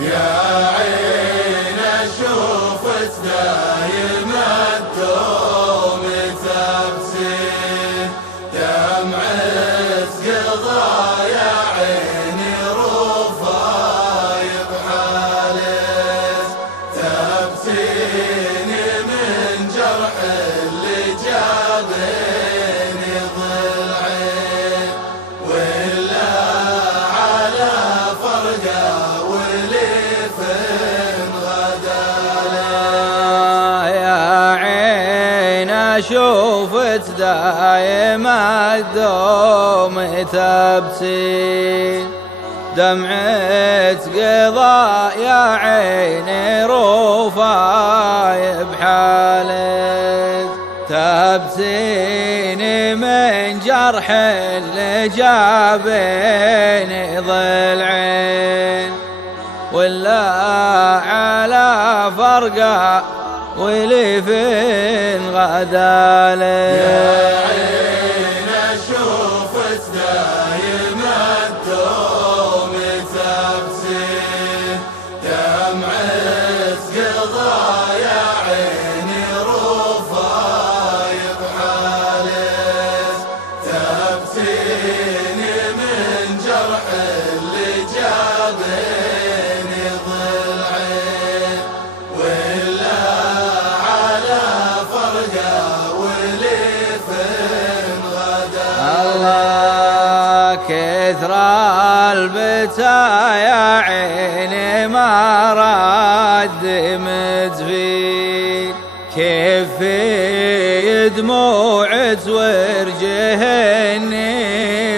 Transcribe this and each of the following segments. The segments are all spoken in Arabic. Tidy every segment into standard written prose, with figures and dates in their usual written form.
يا عين اشوفك دايم الدوم تبسي دمعة قضا يا عيني رفاي بحالك تبسيني من جرح اللي جابني ضلعين ولا على فرقه شوفت دايم الدوم تبسي دمعة قضاء يا عيني رفاي بحالك تبسيني من جرح اللي جابني ضلعين ولا على فرقه ولي فين غدالك يا عين اشوفك دايم الدوم تبسي دمعة قضا يا عيني رفاي بحالك تبسيني من جرح اللي جابني ضلعين ولا كثر البتا يا عيني ما رد مدفين كيف في دموع تورجهني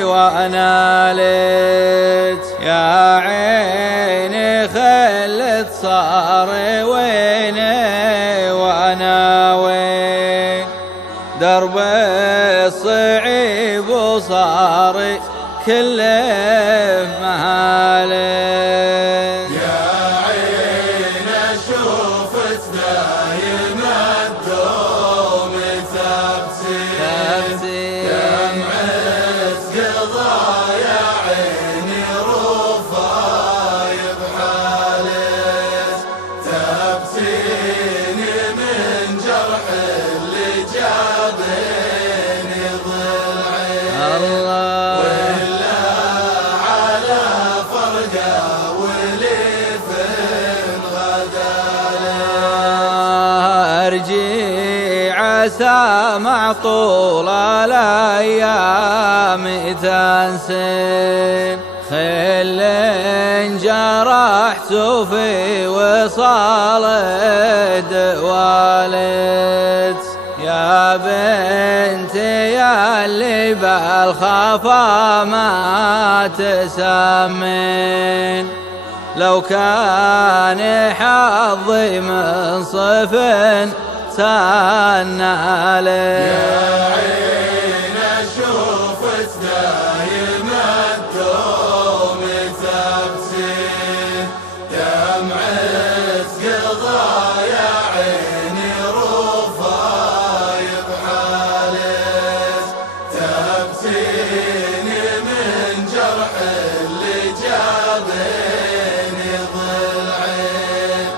وانا لت يا عيني خلت صار ويني وانا وين درب الصعيب وصار كله مهالك يا عين اشوفك دايم الدوم تبسي دمعة قضا يا عيني رفاي بحالك تبسيني من جرح اللي جابني ضلعين عسى مع طول الأيام تنسين خل جرحت في وصال دوالت يا بنتي يا اللي بالخفا ما تسمين لو كان حظي منصف سنالك يا عين اشوفك دايم الدوم تبسي دمعة قضا يا عيني رفاي بحالك تبسيني من جرح اللي جابني ضلعين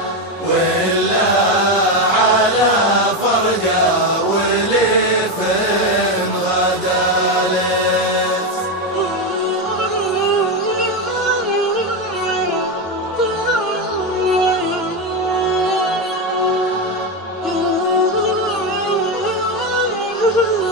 ولا Oh